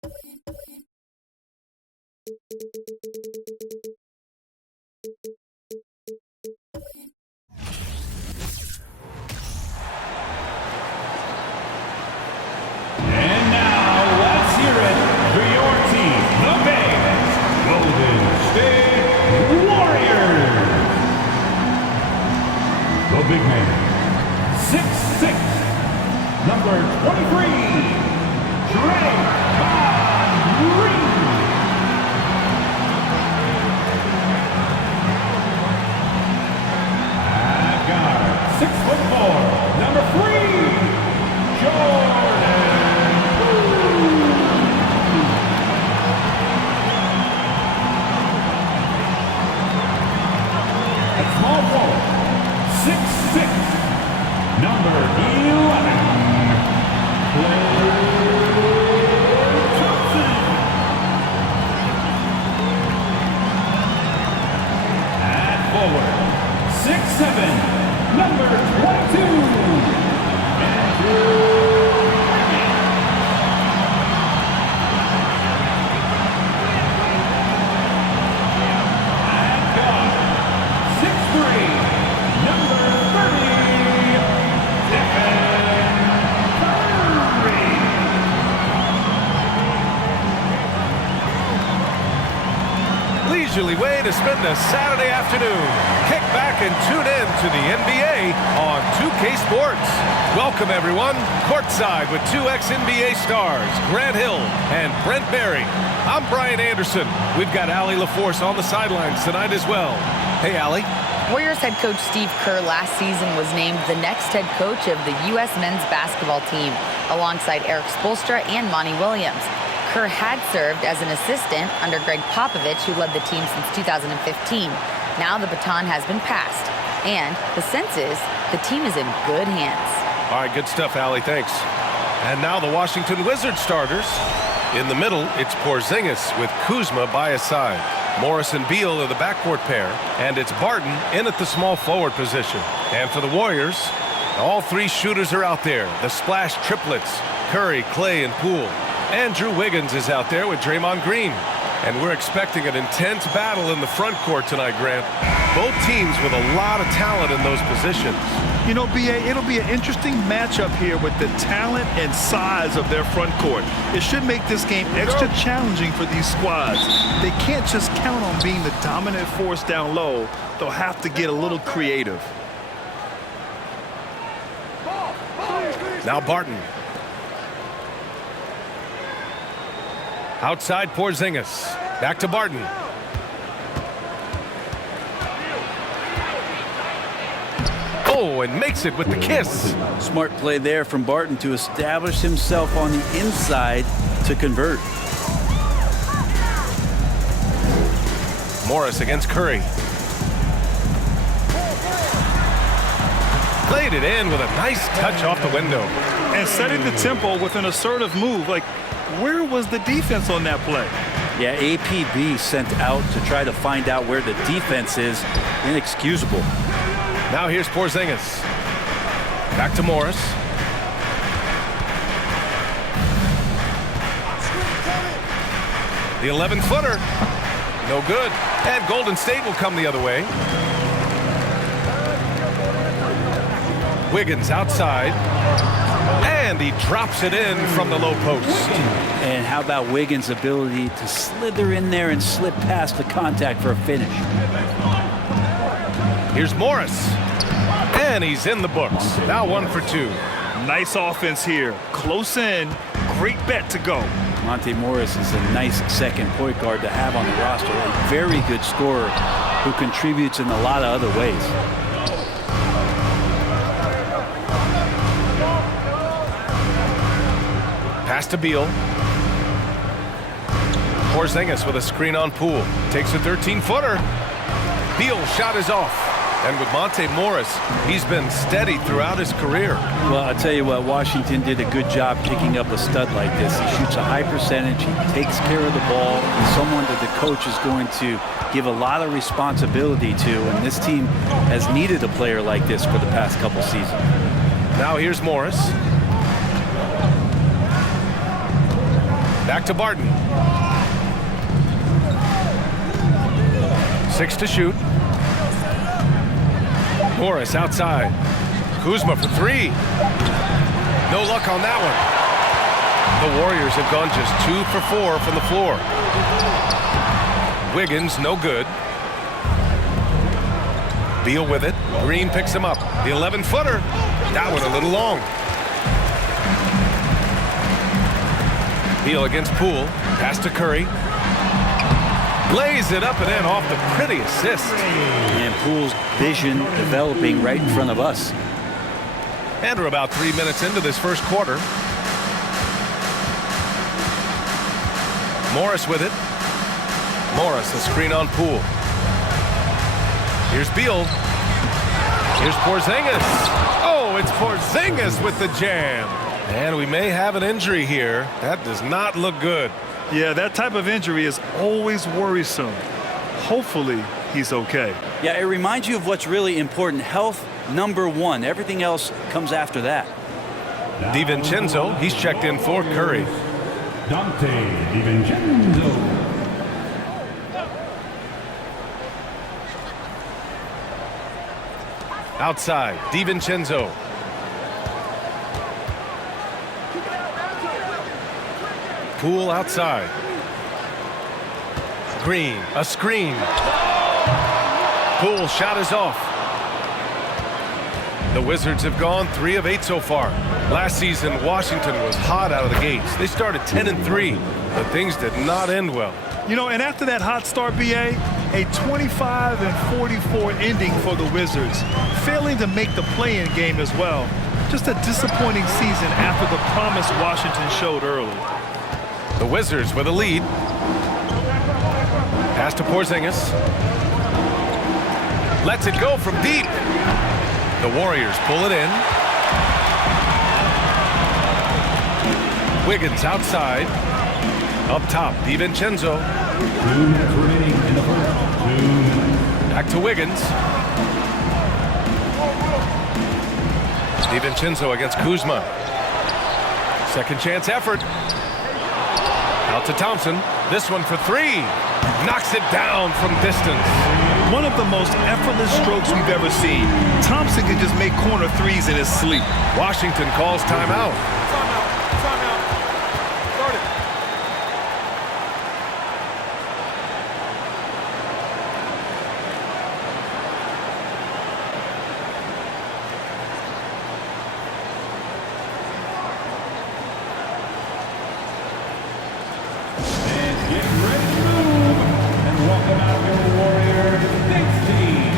And now, let's hear it for your team, the Vegas Golden State Warriors. The big man, 6'6", number 23, Draymond Green. At guard, 6'4", number 3, Jordan. At small forward, 6'6", number 11, Klay Thompson. At forward, 6'7", number 22, Andrew. At guard, 6'3", number 30, Stephen Curry. Leisurely way to spend a Saturday afternoon. Kick back and tune in to the NBA on 2K Sports. Welcome, everyone. Courtside with two ex-NBA stars, Grant Hill and Brent Barry. I'm Brian Anderson. We've got Allie LaForce on the sidelines tonight as well. Hey, Allie. Warriors head coach Steve Kerr last season was named the next head coach of the U.S. men's basketball team, alongside Eric Spoelstra and Monty Williams. Kerr had served as an assistant under Greg Popovich, who led the team since 2015. Now the baton has been passed, and the sense is the team is in good hands. All right, good stuff, Allie. Thanks. And now the Washington Wizards starters. In the middle, it's Porzingis with Kuzma by his side. Morris and Beal are the backcourt pair, and it's Barton in at the small forward position. And for the Warriors, all three shooters are out there. The splash triplets, Curry, Klay, and Poole. Andrew Wiggins is out there with Draymond Green. And we're expecting an intense battle in the front court tonight, Grant. Both teams with a lot of talent in those positions. You know, B.A., it'll be an interesting matchup here with the talent and size of their front court. It should make this game extra challenging for these squads. They can't just count on being the dominant force down low. They'll have to get a little creative. Now Barton. Outside Porzingis. Back to Barton. Oh, and makes it with the kiss. Smart play there from Barton to establish himself on the inside to convert. Morris against Curry. Played it in with a nice touch off the window. And setting the tempo with an assertive move. Like, where was the defense on that play? Yeah, APB sent out to try to find out where the defense is. Inexcusable. Now here's Porzingis. Back to Morris. The 11-footer. No good. And Golden State will come the other way. Wiggins outside. And he drops it in from the low post. And how about Wiggins' ability to slither in there and slip past the contact for a finish? Here's Morris. And he's in the books. Now 1 for 2. Nice offense here. Close in. Great bet to go. Monte Morris is a nice second point guard to have on the roster. A very good scorer who contributes in a lot of other ways. Pass to Beal. Porzingis with a screen on Poole. Takes a 13-footer. Beal shot is off. And with Monte Morris, he's been steady throughout his career. Well, I'll tell you what, Washington did a good job picking up a stud like this. He shoots a high percentage. He takes care of the ball. He's someone that the coach is going to give a lot of responsibility to. And this team has needed a player like this for the past couple seasons. Now here's Morris. Back to Barton. 6 to shoot. Morris outside. Kuzma for 3. No luck on that one. The Warriors have gone just 2 for 4 from the floor. Wiggins, no good. Beal with it. Green picks him up. The 11-footer. That one a little long. Beal against Poole. Pass to Curry. Lays it up and in off the pretty assist. And Poole's vision developing right in front of us. And we're about 3 minutes into this first quarter. Morris with it. Morris, a screen on Poole. Here's Beal. Here's Porzingis. Oh, it's Porzingis with the jam. And we may have an injury here. That does not look good. Yeah, that type of injury is always worrisome. Hopefully, he's okay. Yeah, it reminds you of what's really important. Health, #1. Everything else comes after that. DiVincenzo, he's checked in for Curry. Dante DiVincenzo. Outside, DiVincenzo. Poole outside. Green, a screen. Poole shot is off. The Wizards have gone 3 of 8 so far. Last season, Washington was hot out of the gates. They started 10-3, but things did not end well. You know, and after that hot start, BA, a 25-44 ending for the Wizards, failing to make the play-in game as well. Just a disappointing season after the promise Washington showed early. The Wizards with a lead. Pass to Porzingis. Lets it go from deep. The Warriors pull it in. Wiggins outside. Up top, DiVincenzo. 2 minutes remaining in the first. 2 minutes. Back to Wiggins. DiVincenzo against Kuzma. Second chance effort. Out to Thompson. This one for 3. Knocks it down from distance. One of the most effortless strokes we've ever seen. Thompson can just make corner threes in his sleep. Washington calls timeout. Get ready to move and welcome out your Warriors next team.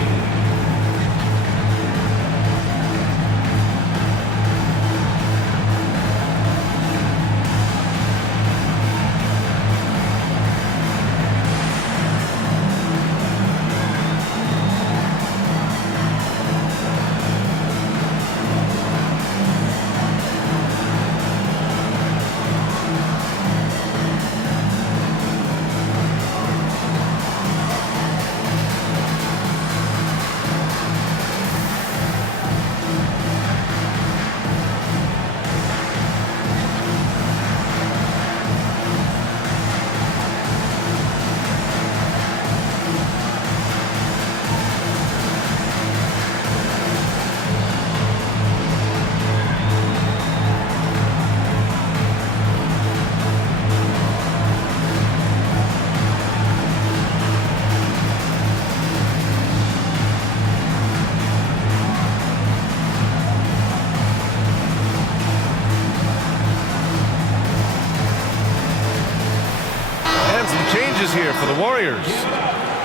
Here for the Warriors.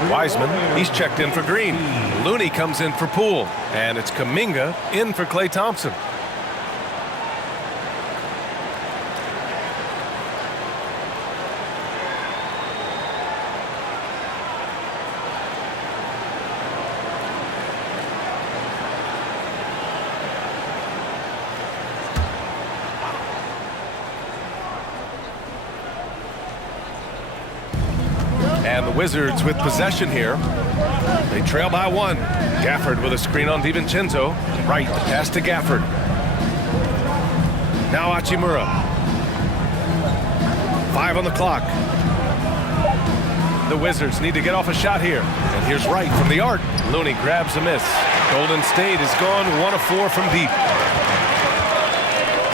Wiseman, he's checked in for Green. Looney comes in for Poole. And it's Kuminga in for Klay Thompson. And the Wizards with possession here. They trail by 1. Gafford with a screen on DiVincenzo. Right, the pass to Gafford. Now Hachimura. 5 on the clock. The Wizards need to get off a shot here. And here's Wright from the arc. Looney grabs a miss. Golden State is gone 1 of 4 from deep.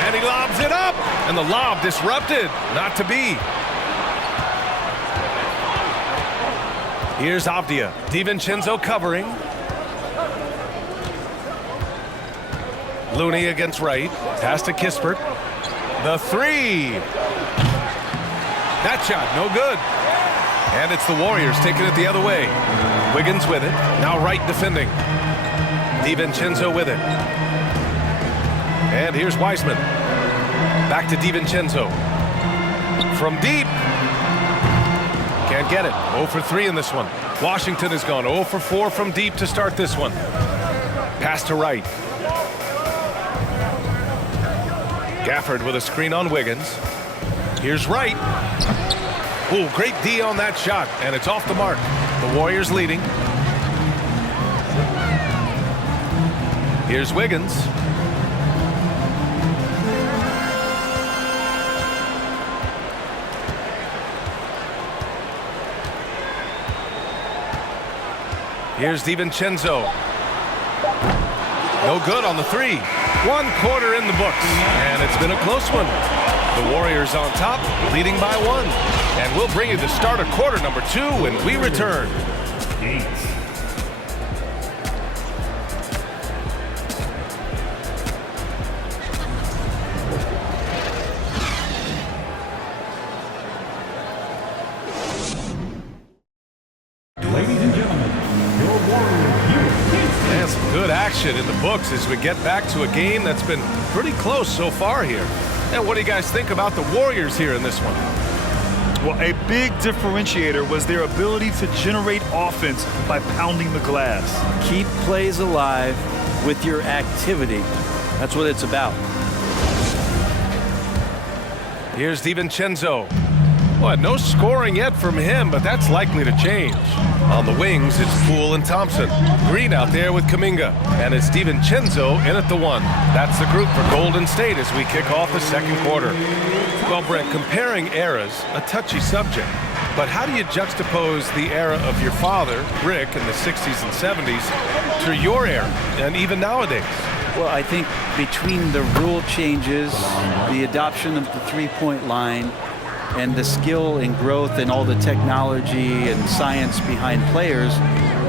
And he lobs it up. And the lob disrupted. Not to be. Here's Avdia. DiVincenzo covering. Looney against Wright. Pass to Kispert. The three. That shot, no good. And it's the Warriors taking it the other way. Wiggins with it. Now Wright defending. DiVincenzo with it. And here's Wiseman. Back to DiVincenzo. From deep. Can't get it. 0 for 3 in this one. Washington has gone 0 for 4 from deep to start this one. Pass to Wright. Gafford with a screen on Wiggins. Here's Wright. Oh, great D on that shot, and it's off the mark. The Warriors leading. Here's Wiggins. Here's DiVincenzo. No good on the three. 1 quarter in the books, and it's been a close one. The Warriors on top, leading by 1. And we'll bring you the start of quarter number 2 when we return. 8. Ladies and gentlemen, your Warriors And some good action in the books as we get back to a game that's been pretty close so far here. And what do you guys think about the Warriors here in this one? Well, a big differentiator was their ability to generate offense by pounding the glass. Keep plays alive with your activity. That's what it's about. Here's DiVincenzo. Well, no scoring yet from him, but that's likely to change. On the wings, it's Poole and Thompson. Green out there with Kuminga. And it's DiVincenzo in at the 1. That's the group for Golden State as we kick off the second quarter. Well, Brent, comparing eras, a touchy subject. But how do you juxtapose the era of your father, Rick, in the 60s and 70s, to your era, and even nowadays? Well, I think between the rule changes, the adoption of the three-point line, and the skill and growth and all the technology and science behind players,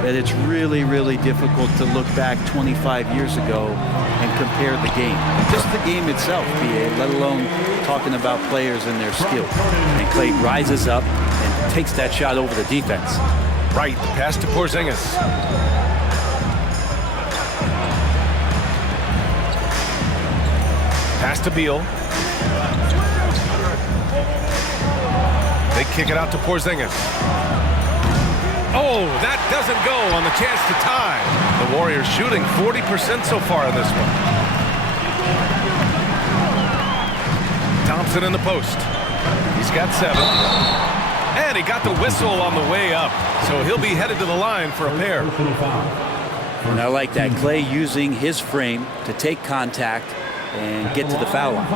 that it's really, really difficult to look back 25 years ago and compare the game. Just the game itself, BA, let alone talking about players and their skill. And Clay rises up and takes that shot over the defense. Right, pass to Porzingis. Pass to Beal. They kick it out to Porzingis. Oh, that doesn't go on the chance to tie. The Warriors shooting 40% so far in this one. Thompson in the post. He's got 7. And he got the whistle on the way up. So he'll be headed to the line for a pair. And I like that. Clay using his frame to take contact and get to the foul line.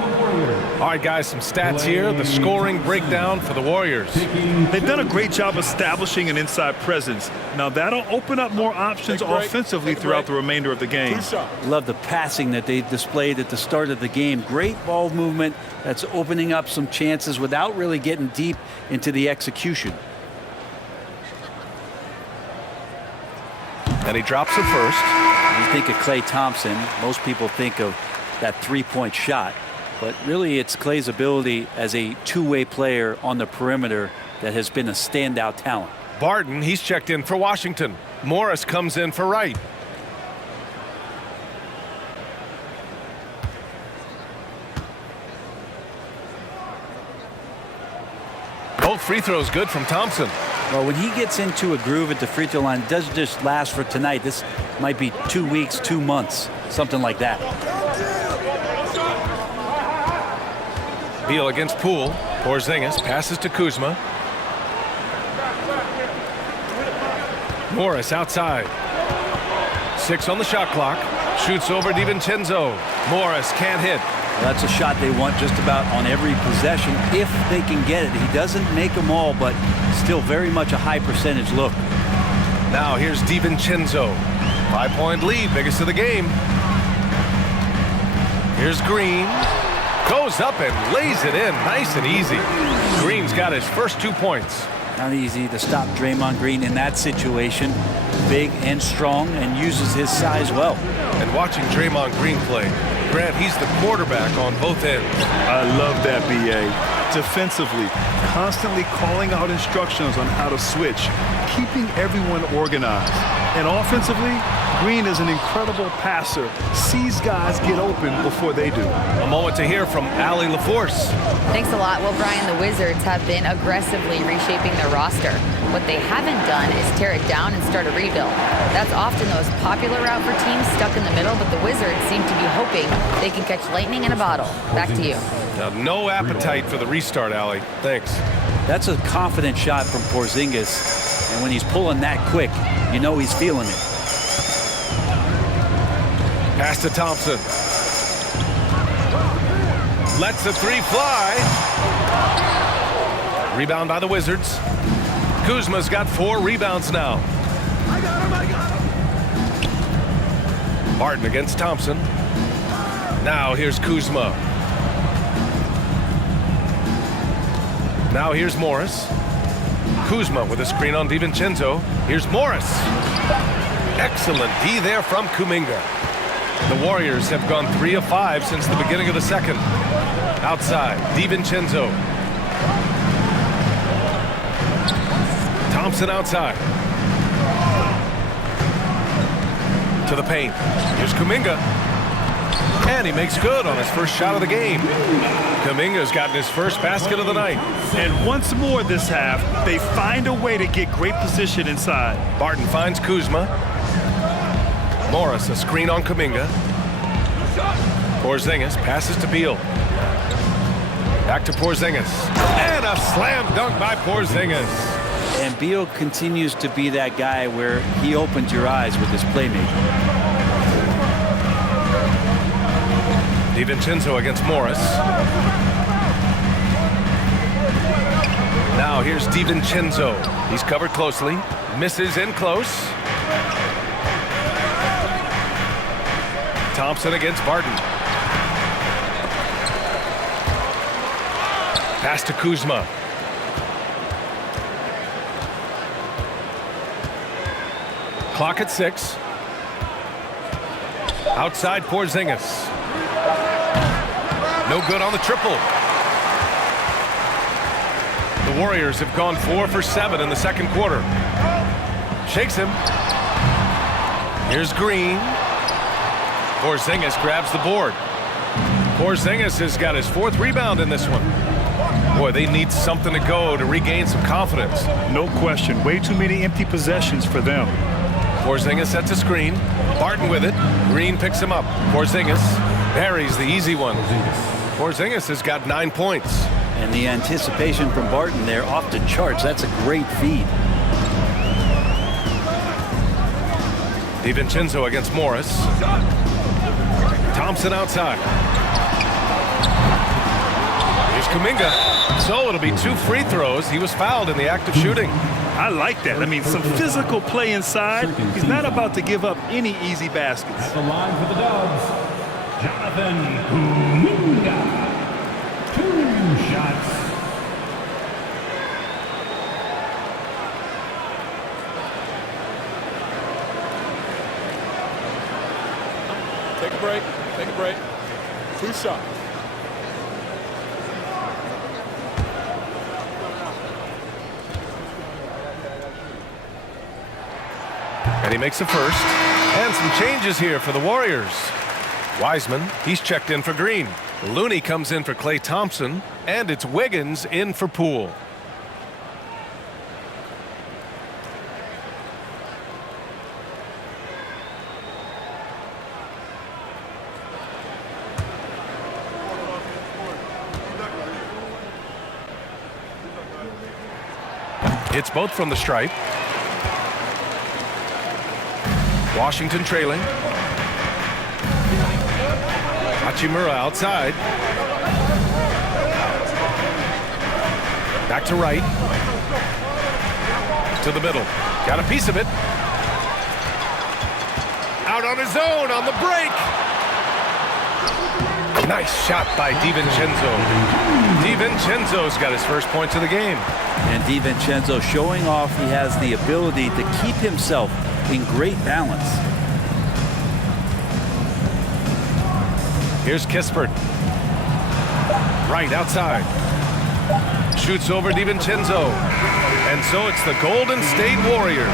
All right, guys, some stats here. The scoring breakdown for the Warriors. They've done a great job establishing an inside presence. Now that'll open up more options offensively throughout the remainder of the game. Love the passing that they displayed at the start of the game. Great ball movement that's opening up some chances without really getting deep into the execution. And he drops it first. You think of Klay Thompson, most people think of that three-point shot, but really it's Clay's ability as a two-way player on the perimeter that has been a standout talent. Barton, he's checked in for Washington. Morris comes in for Wright. Both free throws good from Thompson. Well, when he gets into a groove at the free throw line, it doesn't just last for tonight. This might be 2 weeks, 2 months, something like that. Beal against Poole. Porzingis passes to Kuzma. Morris outside. 6 on the shot clock. Shoots over DiVincenzo. Morris can't hit. Well, that's a shot they want just about on every possession if they can get it. He doesn't make them all, but still very much a high percentage look. Now here's DiVincenzo. 5-point lead, biggest of the game. Here's Green. Goes up and lays it in nice and easy. Green's got his first 2 points. Not easy to stop Draymond Green in that situation. Big and strong and uses his size well. And watching Draymond Green play, Grant, he's the quarterback on both ends. I love that, B.A. Defensively, constantly calling out instructions on how to switch, keeping everyone organized. And offensively, Green is an incredible passer, sees guys get open before they do. A moment to hear from Allie LaForce. Thanks a lot. Well, Brian, the Wizards have been aggressively reshaping their roster. What they haven't done is tear it down and start a rebuild. That's often the most popular route for teams stuck in the middle, but the Wizards seem to be hoping they can catch lightning in a bottle. Back to you. Now, no appetite for the restart, Allie. Thanks. That's a confident shot from Porzingis, and when he's pulling that quick, you know he's feeling it. Pass to Thompson. Lets the three fly. Rebound by the Wizards. Kuzma's got 4 rebounds now. Barton against Thompson. Now here's Kuzma. Now here's Morris. Kuzma with a screen on DiVincenzo. Here's Morris. Excellent D there from Kuminga. The Warriors have gone 3 of 5 since the beginning of the second. Outside, DiVincenzo. Thompson outside. To the paint. Here's Kuminga. And he makes good on his first shot of the game. Kuminga's gotten his first basket of the night. And once more this half, they find a way to get great position inside. Barton finds Kuzma. Morris, a screen on Kuminga. Porzingis passes to Beal. Back to Porzingis. And a slam dunk by Porzingis. And Beal continues to be that guy where he opens your eyes with his playmaking. DiVincenzo against Morris. Now here's DiVincenzo. He's covered closely. Misses in close. Thompson against Barton. Pass to Kuzma. Clock at 6. Outside Porzingis. No good on the triple. The Warriors have gone 4 for 7 in the second quarter. Shakes him. Here's Green. Porzingis grabs the board. Porzingis has got his 4th rebound in this one. Boy, they need something to go to regain some confidence. No question. Way too many empty possessions for them. Porzingis sets a screen. Barton with it. Green picks him up. Porzingis buries the easy one. Porzingis has got 9 points. And the anticipation from Barton there off the charts. That's a great feed. DiVincenzo against Morris. Thompson outside. Here's Kuminga. So it'll be 2 free throws. He was fouled in the act of shooting. I like that. I mean, some physical play inside. He's not about to give up any easy baskets. At the line for the Dubs, Jonathan Kuminga. 2 shots. Take a break. Take a break. 2 shots. And he makes a first. And some changes here for the Warriors. Wiseman, he's checked in for Green. Looney comes in for Klay Thompson. And it's Wiggins in for Poole. It's both from the stripe. Washington trailing. A Hachimura outside. Back to right. To the middle. Got a piece of it. Out on his own on the break. Nice shot by DiVincenzo. DiVincenzo's got his first points of the game. And DiVincenzo showing off he has the ability to keep himself in great balance. Here's Kispert. Right outside. Shoots over DiVincenzo. And so it's the Golden State Warriors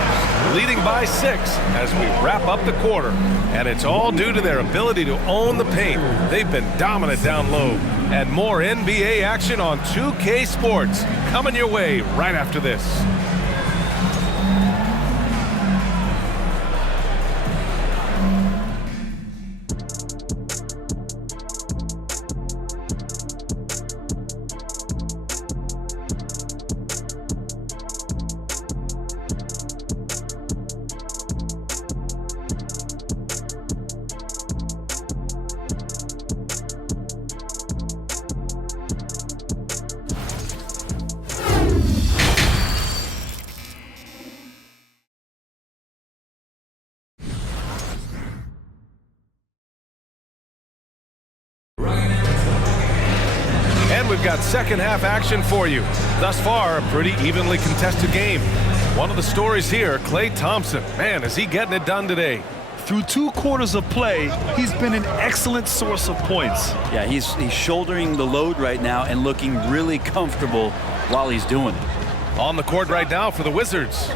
leading by 6 as we wrap up the quarter. And it's all due to their ability to own the paint. They've been dominant down low. And more NBA action on 2K Sports coming your way right after this. And we've got second half action for you. Thus far, a pretty evenly contested game. One of the stories here, Klay Thompson. Man, is he getting it done today. Through 2 quarters of play, he's been an excellent source of points. Yeah, he's shouldering the load right now and looking really comfortable while he's doing it. On the court right now for the Wizards.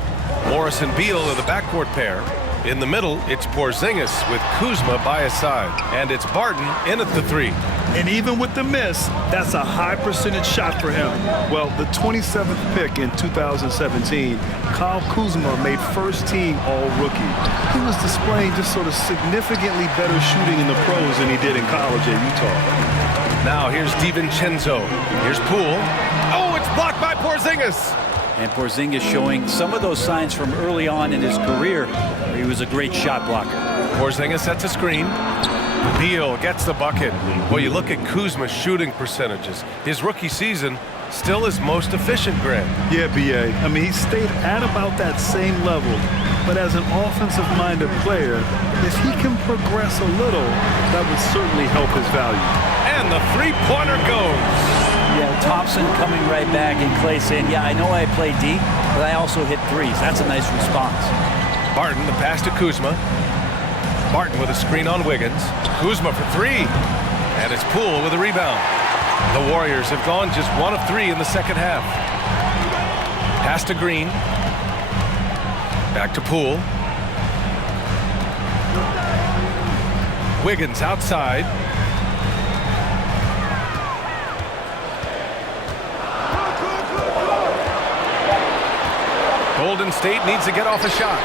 Morris and Beal are the backcourt pair. In the middle, it's Porzingis with Kuzma by his side. And it's Barton in at the 3. And even with the miss, that's a high percentage shot for him. Well, the 27th pick in 2017, Kyle Kuzma made first team All-Rookie. He was displaying just sort of significantly better shooting in the pros than he did in college at Utah. Now here's DiVincenzo. Here's Poole. Oh, it's blocked by Porzingis. And Porzingis showing some of those signs from early on in his career where he was a great shot blocker. Porzingis sets a screen. Beal gets the bucket. Well, you look at Kuzma's shooting percentages. His rookie season, still his most efficient, Grant. Yeah, B.A. I mean, he stayed at about that same level. But as an offensive-minded player, if he can progress a little, that would certainly help his value. And the three-pointer goes. Yeah, Thompson coming right back and Klay saying, yeah, I know I play D, but I also hit threes. That's a nice response. Barton, the pass to Kuzma. Barton with a screen on Wiggins. Kuzma for 3. And it's Poole with a rebound. The Warriors have gone just 1 of 3 in the second half. Pass to Green. Back to Poole. Wiggins outside. Golden State needs to get off a shot.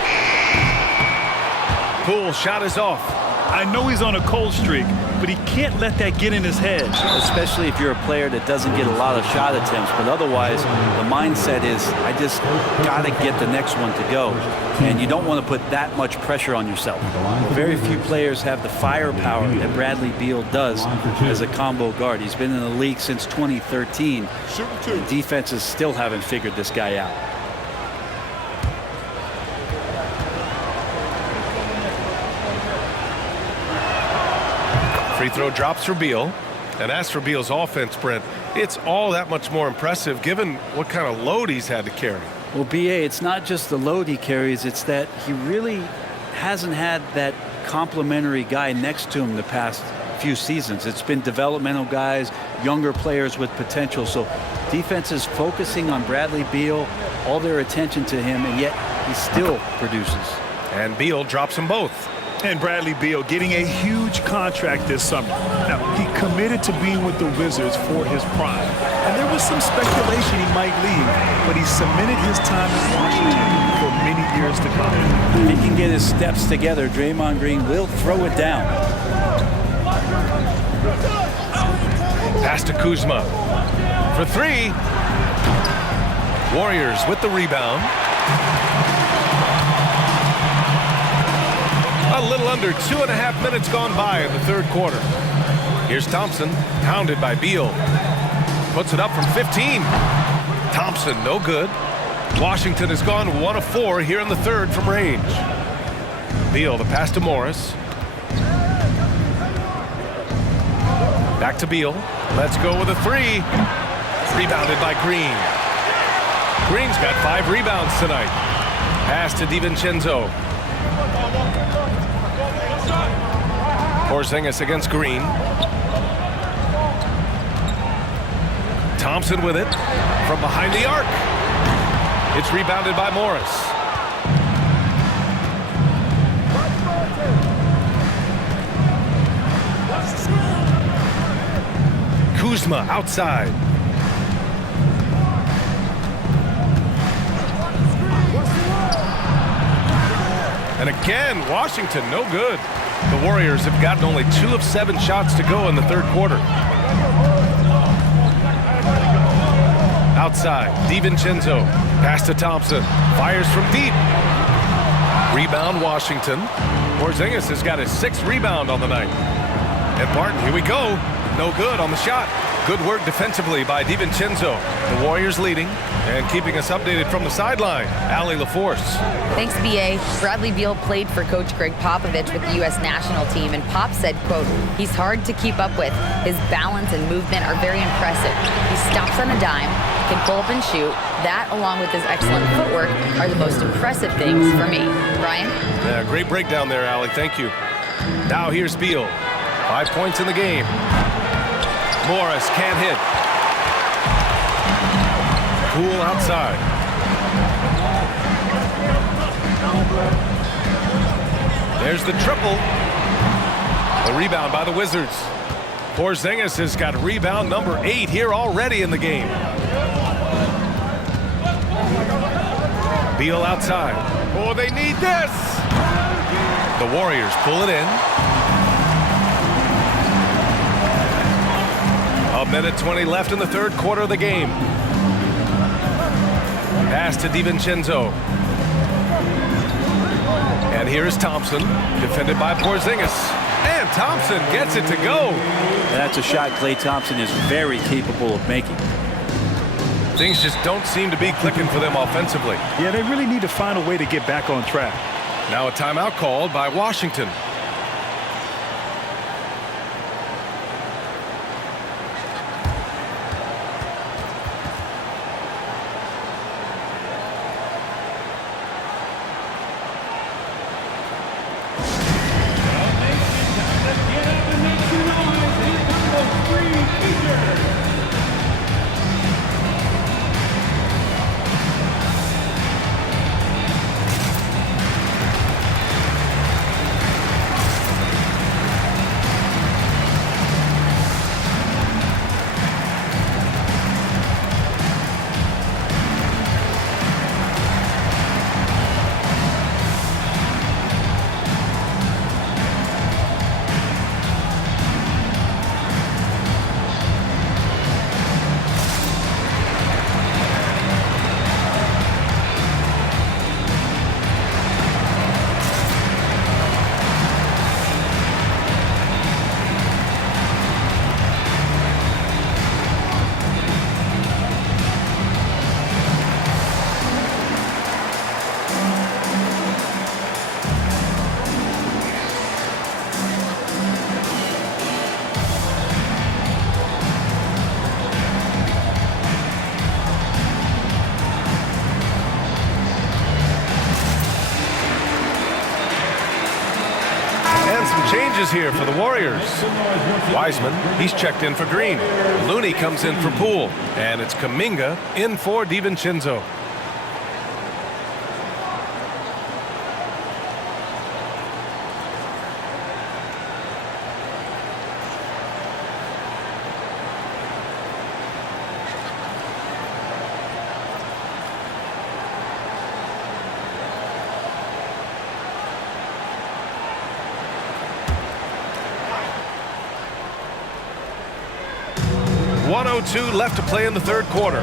Poole shot is off. I know he's on a cold streak, but he can't let that get in his head. Especially if you're a player that doesn't get a lot of shot attempts. But otherwise, the mindset is, I just got to get the next one to go. And you don't want to put that much pressure on yourself. Very few players have the firepower that Bradley Beal does as a combo guard. He's been in the league since 2013. And defenses still haven't figured this guy out. Free throw drops for Beal. And as for Beal's offense, Brent, it's all that much more impressive given what kind of load he's had to carry. Well, B.A., it's not just the load he carries, it's that he really hasn't had that complimentary guy next to him the past few seasons. It's been developmental guys, younger players with potential. So defense is focusing on Bradley Beal, all their attention to him, and yet he still produces. And Beal drops them both. And Bradley Beal getting a huge contract this summer. Now, he committed to being with the Wizards for his prime. And there was some speculation he might leave, but he cemented his time in Washington for many years to come. If he can get his steps together, Draymond Green will throw it down. Pass to Kuzma for 3. Warriors with the rebound. A little under 2.5 minutes gone by in the third quarter. Here's Thompson, pounded by Beal. Puts it up from 15. Thompson, no good. Washington has gone 1 of 4 here in the third from range. Beal, the pass to Morris. Back to Beal. Let's go with a 3. Rebounded by Green. Green's got 5 rebounds tonight. Pass to DiVincenzo. Porzingis against Green. Thompson with it from behind the arc. It's rebounded by Morris. Kuzma outside. And again, Washington no good. The Warriors have gotten only 2 of 7 shots to go in the third quarter. Outside, DiVincenzo. Pass to Thompson. Fires from deep. Rebound, Washington. Porzingis has got his 6th rebound on the night. And Barton, here we go. No good on the shot. Good work defensively by DiVincenzo. The Warriors leading and keeping us updated from the sideline. Allie LaForce. Thanks, B.A. Bradley Beal played for Coach Greg Popovich with the U.S. national team, and Pop said, quote, "He's hard to keep up with. His balance and movement are very impressive. He stops on a dime, can pull up and shoot. That, along with his excellent footwork, are the most impressive things for me." Brian? Yeah, great breakdown there, Allie. Thank you. Now here's Beal. 5 points in the game. Morris can't hit. Poole outside. There's the triple. The rebound by the Wizards. Porzingis has got rebound number 8 here already in the game. Beal outside. Oh, they need this. The Warriors pull it in. A minute 20 left in the third quarter of the game. Pass to DiVincenzo. And here is Thompson, defended by Porzingis. And Thompson gets it to go. That's a shot Klay Thompson is very capable of making. Things just don't seem to be clicking for them offensively. Yeah, they really need to find a way to get back on track. Now a timeout called by Washington. Changes here for the Warriors. Wiseman, he's checked in for Green. Looney comes in for Poole. And it's Kuminga in for DiVincenzo. .02 left to play in the third quarter.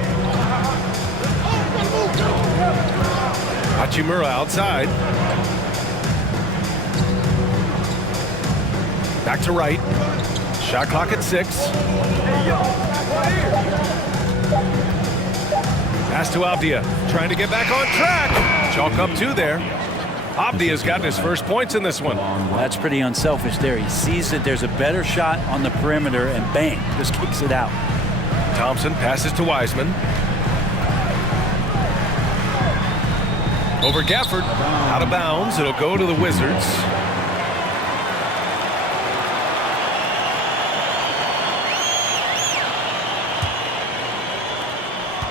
Hachimura outside. Back to right. Shot clock at 6. Pass to Avdia, trying to get back on track. Chalk up 2 there. Avdia's gotten his first points in this one. That's pretty unselfish there. He sees that there's a better shot on the perimeter and bang, just kicks it out. Thompson passes to Wiseman. Over Gafford, out of bounds. It'll go to the Wizards.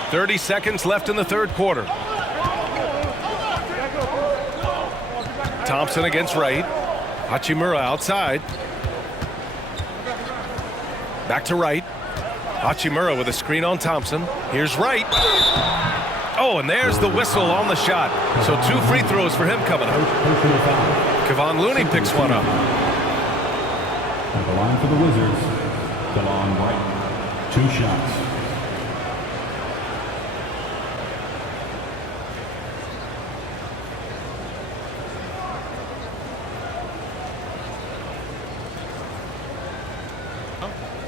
.30 seconds left in the third quarter. Thompson against Wright. Hachimura outside. Back to Wright. Hachimura with a screen on Thompson. Here's Wright. Oh, and there's the whistle on the shot. So 2 free throws for him coming up. Kevon Looney picks one up. At the line for the Wizards, Delon Wright. 2 shots.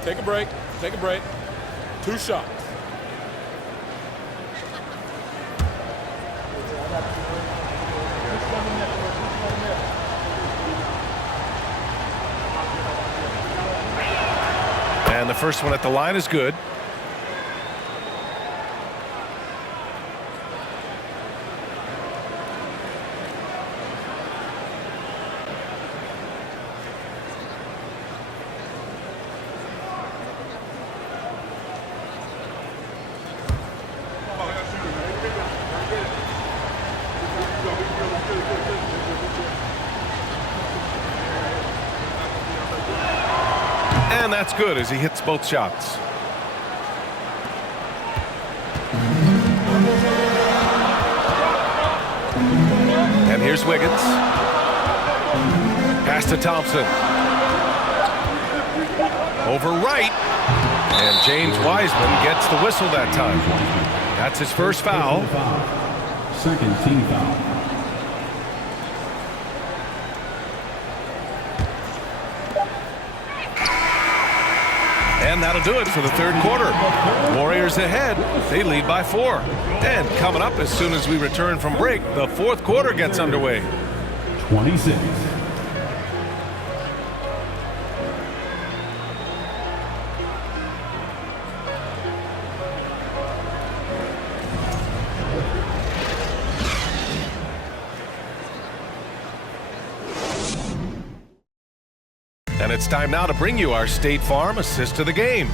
Take a break. Take a break. 2 shots. And the first one at the line is good. And that's good as he hits both shots. And here's Wiggins. Pass to Thompson. Over Wright. And James Wiseman gets the whistle that time. That's his first foul. Second team foul. And that'll do it for the third quarter. Warriors ahead. They lead by 4. And coming up as soon as we return from break, the fourth quarter gets underway. 26. And it's time now to bring you our State Farm assist to the game.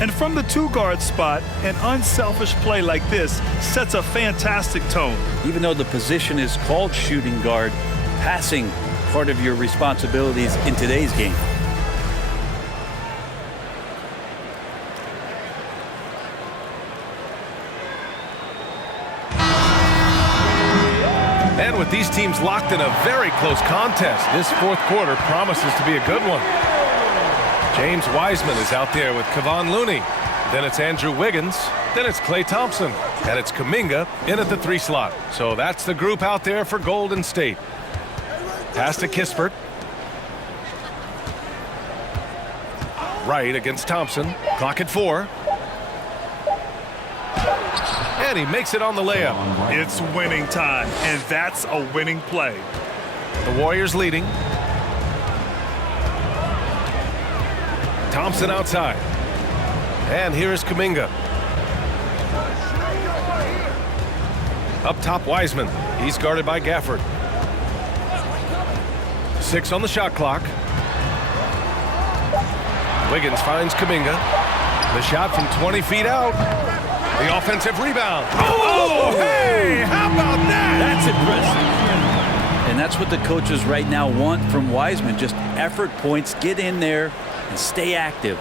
And from the 2-guard spot, an unselfish play like this sets a fantastic tone. Even though the position is called shooting guard, passing part of your responsibilities in today's game. And with these teams locked in a very close contest, this fourth quarter promises to be a good one. James Wiseman is out there with Kevon Looney. Then it's Andrew Wiggins. Then it's Klay Thompson. And it's Kuminga in at the 3 slot. So that's the group out there for Golden State. Pass to Kispert. Wright against Thompson. Clock at 4. And he makes it on the layup. It's winning time, and that's a winning play. The Warriors leading. Thompson outside. And here is Kuminga. Up top, Wiseman. He's guarded by Gafford. 6 on the shot clock. Wiggins finds Kuminga. The shot from 20 feet out. The offensive rebound. Oh, hey, how about that? That's impressive. And that's what the coaches right now want from Wiseman. Just effort points, get in there, and stay active.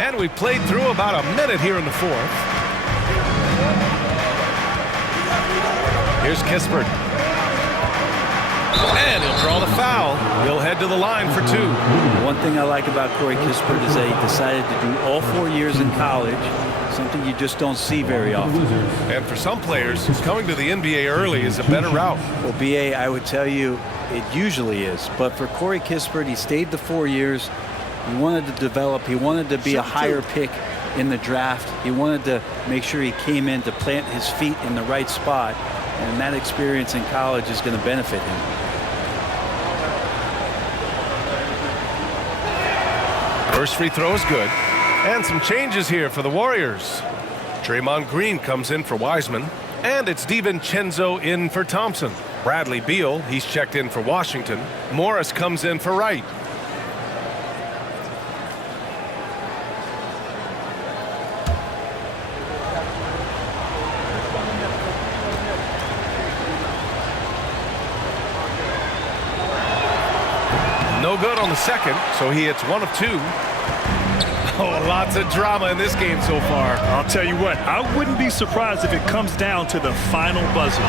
And we played through about a minute here in the fourth. Here's Kispert. And he'll draw the foul. He'll head to the line for 2. One thing I like about Corey Kispert is that he decided to do all 4 years in college something you just don't see very often. And for some players, coming to the NBA early is a better route. Well, BA, I would tell you it usually is. But for Corey Kispert, he stayed the 4 years. He wanted to develop. He wanted to be a higher pick in the draft. He wanted to make sure he came in to plant his feet in the right spot. And that experience in college is going to benefit him. First free throw is good. And some changes here for the Warriors. Draymond Green comes in for Wiseman. And it's DiVincenzo in for Thompson. Bradley Beal, he's checked in for Washington. Morris comes in for Wright. No good on the second, so he hits 1 of 2. Oh, lots of drama in this game so far. I'll tell you what, I wouldn't be surprised if it comes down to the final buzzer.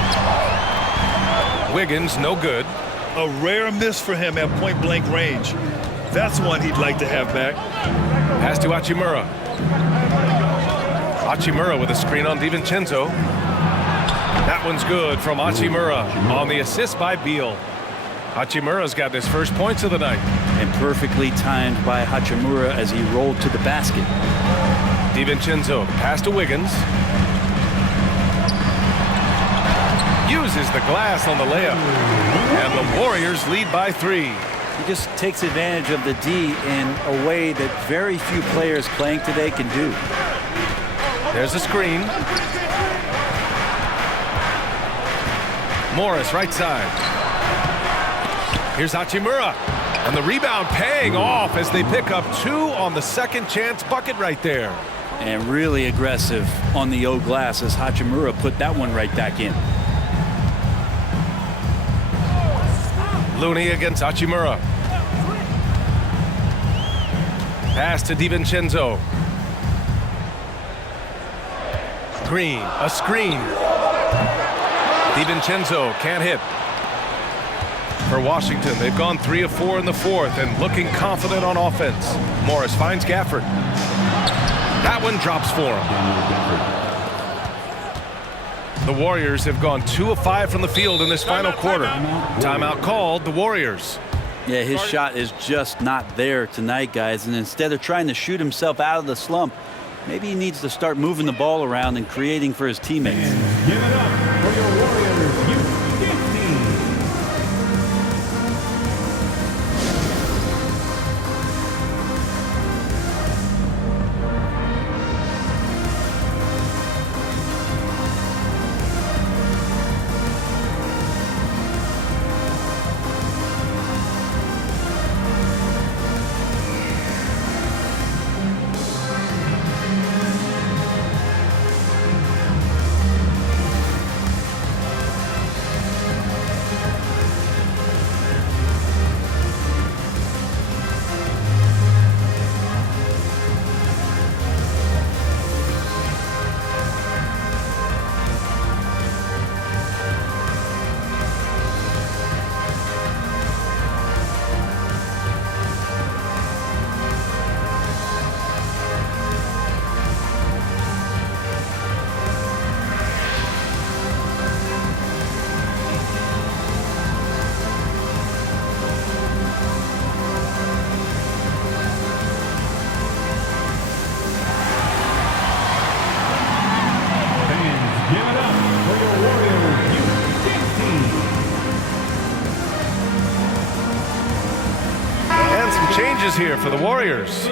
Wiggins, no good. A rare miss for him at point-blank range. That's one he'd like to have back. Pass to Hachimura. Hachimura with a screen on DiVincenzo. That one's good from Hachimura on the assist by Beal. Hachimura's got his first points of the night. And perfectly timed by Hachimura as he rolled to the basket. DiVincenzo pass to Wiggins. Uses the glass on the layup. And the Warriors lead by 3. He just takes advantage of the D in a way that very few players playing today can do. There's a screen. Morris, right side. Here's Hachimura. And the rebound paying off as they pick up 2 on the second chance bucket right there. And really aggressive on the O glass as Hachimura put that one right back in. Looney against Hachimura. Pass to DiVincenzo. Green, a screen. DiVincenzo can't hit. For Washington, they've gone 3 of 4 in the fourth and looking confident on offense. Morris finds Gafford. That one drops for him. The Warriors have gone 2 of 5 from the field in this final quarter. Timeout called, the Warriors. Yeah, his shot is just not there tonight, guys. And instead of trying to shoot himself out of the slump, maybe he needs to start moving the ball around and creating for his teammates. Give it up for your Warriors U15. Changes here for the Warriors.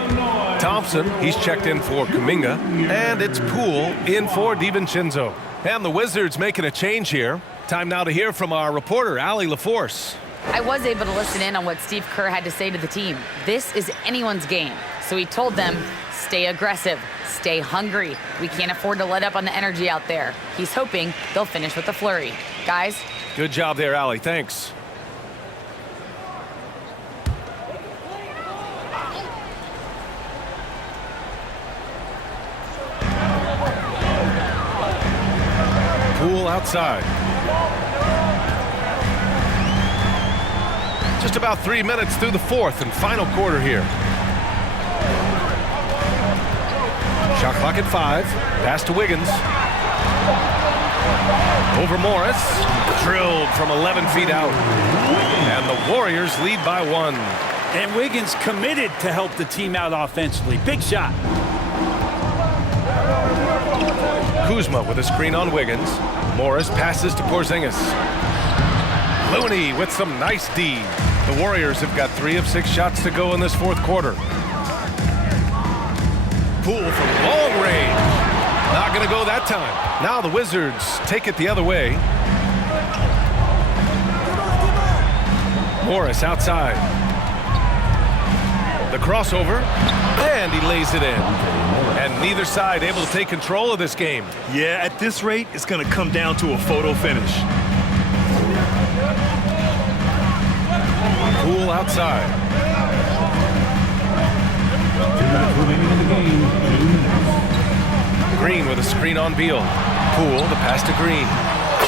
Thompson, he's checked in for Kuminga, and it's Poole in for DiVincenzo. And the Wizards making a change here. Time now to hear from our reporter, Allie LaForce. I was able to listen in on what Steve Kerr had to say to the team. This is anyone's game. So he told them, stay aggressive, stay hungry. We can't afford to let up on the energy out there. He's hoping they'll finish with a flurry. Guys? Good job there, Allie. Thanks. Poole outside. Just about 3 minutes through the fourth and final quarter here. Shot Clock at 5. Pass to Wiggins. Over Morris. Drilled from 11 feet out. And the Warriors lead by 1. And Wiggins committed to help the team out offensively. Big shot. Kuzma with a screen on Wiggins. Morris passes to Porzingis. Looney with some nice D. The Warriors have got 3 of 6 shots to go in this fourth quarter. Poole from long range. Not going to go that time. Now the Wizards take it the other way. Morris outside. The crossover, and he lays it in. And neither side able to take control of this game. Yeah, at this rate, it's going to come down to a photo finish. Poole outside. 2 minutes remaining in the game. 2 minutes. Green with a screen on Beal. Poole, the pass to Green.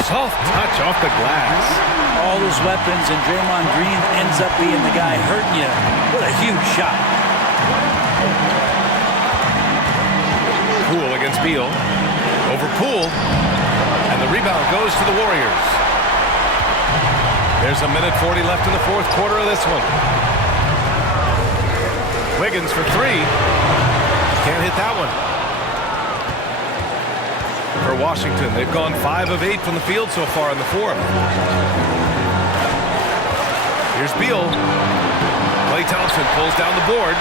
Soft touch off the glass. All those weapons, and Draymond Green ends up being the guy hurting you. What a huge shot. Poole against Beal. Over Poole. And the rebound goes to the Warriors. There's 1:40 left in the fourth quarter of this one. Wiggins for 3. Can't hit that one. For Washington, they've gone 5 of 8 from the field so far in the fourth. Here's Beal. Klay Thompson pulls down the board.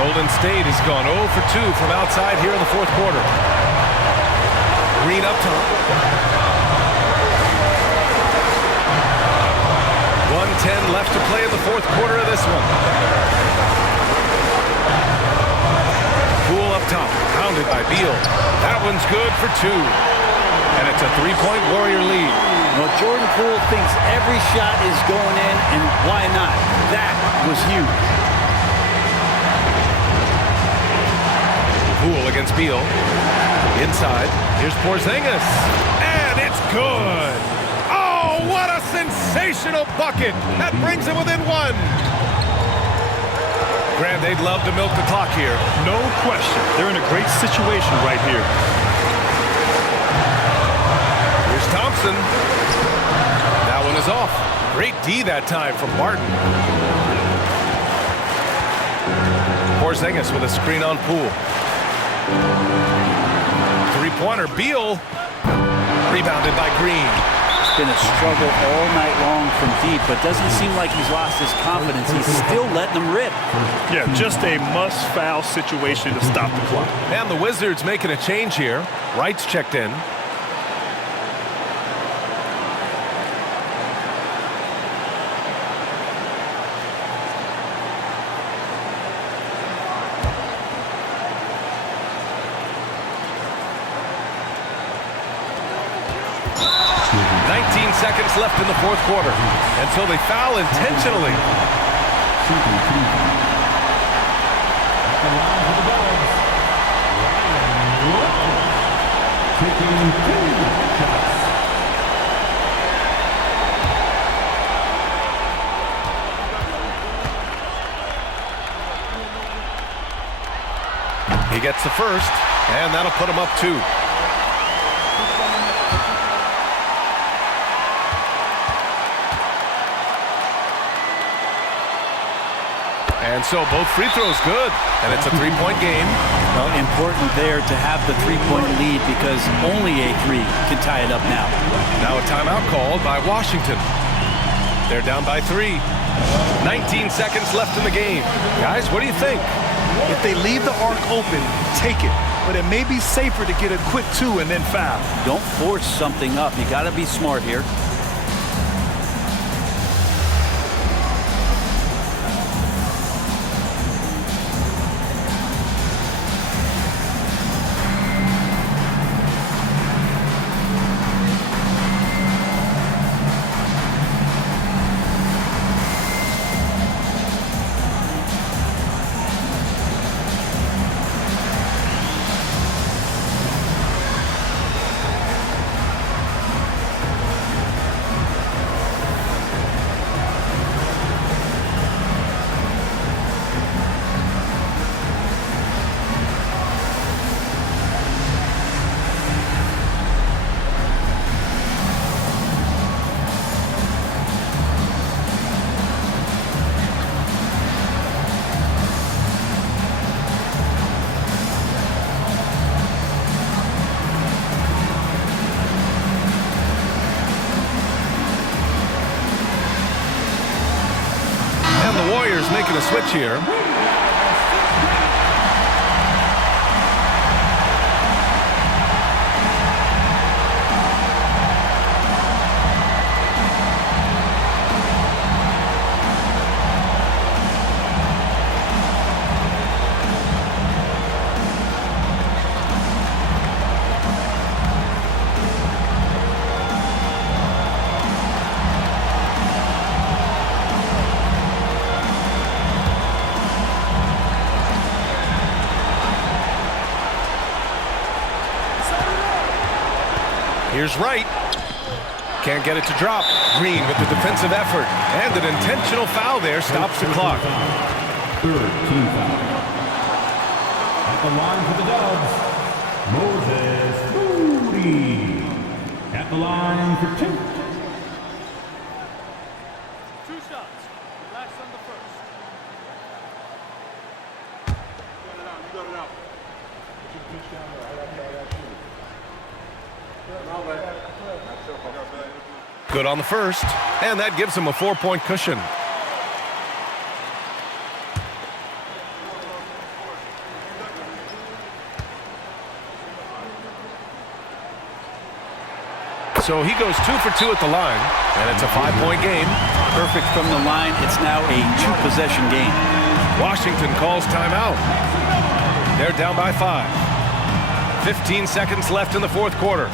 Golden State has gone 0 for 2 from outside here in the fourth quarter. Green up top. 1:10 left to play in the fourth quarter of this one. Poole up top, pounded by Beal. That one's good for 2. And it's a 3-point Warrior lead. Well, Jordan Poole thinks every shot is going in, and why not? That was huge. Poole against Beal. Inside. Here's Porzingis. And it's good. Oh, what a sensational bucket. That brings him within 1. Grant, they'd love to milk the clock here. No question. They're in a great situation right here. Here's Thompson. That one is off. Great D that time from Barton. Porzingis with a screen on Poole. Three-pointer. Beal. Rebounded by Green. It's been a struggle all night long from deep, but doesn't seem like he's lost his confidence. He's still letting them rip. Yeah, just a must-foul situation to stop the clock. And the Wizards making a change here. Wright's checked in. Seconds left in the fourth quarter until they foul intentionally. He gets the first, and that'll put him up 2. And so both free throws good, and it's a 3-point game. Well, important there to have the 3-point lead because only a 3 can tie it up now. Now a timeout called by Washington. They're down by 3. 19 seconds left in the game. Guys, what do you think? If they leave the arc open, take it. But it may be safer to get a quick 2 and then foul. Don't force something up. You got to be smart here. switch here. Here's Wright. Can't get it to drop. Green with the defensive effort. And an intentional foul there stops the clock. Third team foul. At the line for the Dubs, Moses Moody. At the line for 2. 2 shots. Relax on the first. You got it out. Good on the first. And that gives him a 4-point cushion. So he goes 2 for 2 at the line, and it's a 5-point game. Perfect from the line. It's now a 2-possession game. Washington calls timeout. They're down by 5. 15 seconds left in the fourth quarter.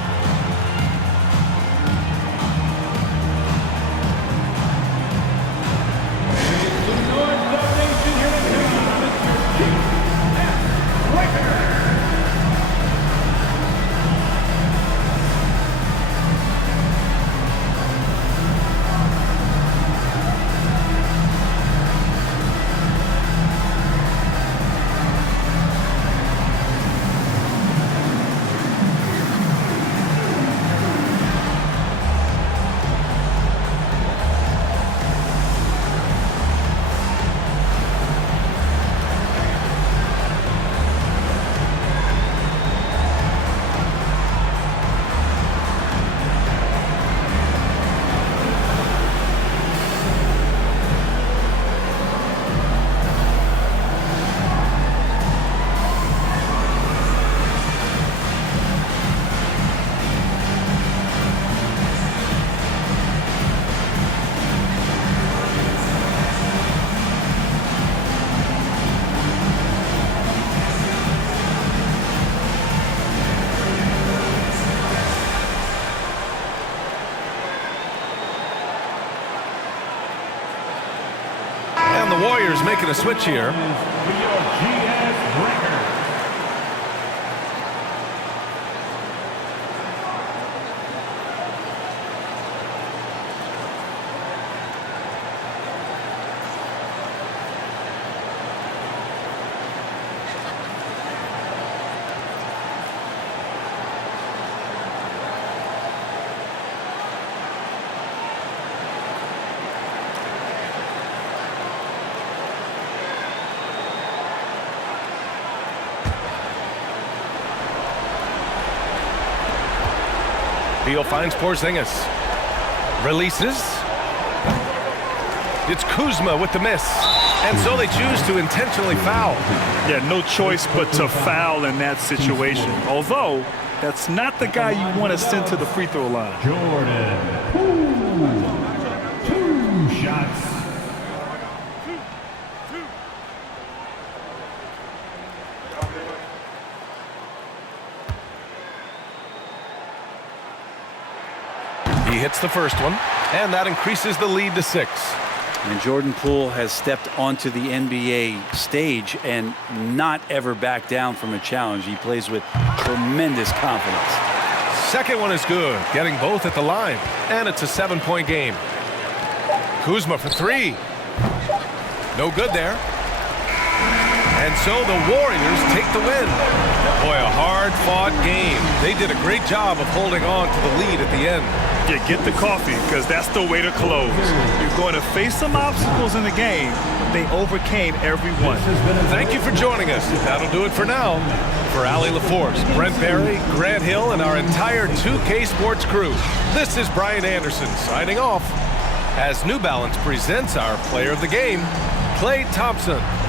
The Warriors making a switch here. Beal finds Porzingis. Releases. It's Kuzma with the miss. And so they choose to intentionally foul. Yeah, no choice but to foul in that situation. Although, that's not the guy you want to send to the free throw line. Jordan. 2 shots. He hits the first one, and that increases the lead to 6. And Jordan Poole has stepped onto the NBA stage and not ever backed down from a challenge. He plays with tremendous confidence. Second one is good, getting both at the line, and it's a 7-point game. Kuzma for 3. No good there. And so the Warriors take the win. Boy, a hard-fought game. They did a great job of holding on to the lead at the end. Yeah, get the coffee, because that's the way to close. You're going to face some obstacles in the game. They overcame every one. Thank you for joining us. That'll do it for now. For Allie LaForce, Brent Barry, Grant Hill, and our entire 2K Sports crew, this is Brian Anderson signing off as New Balance presents our Player of the Game, Klay Thompson.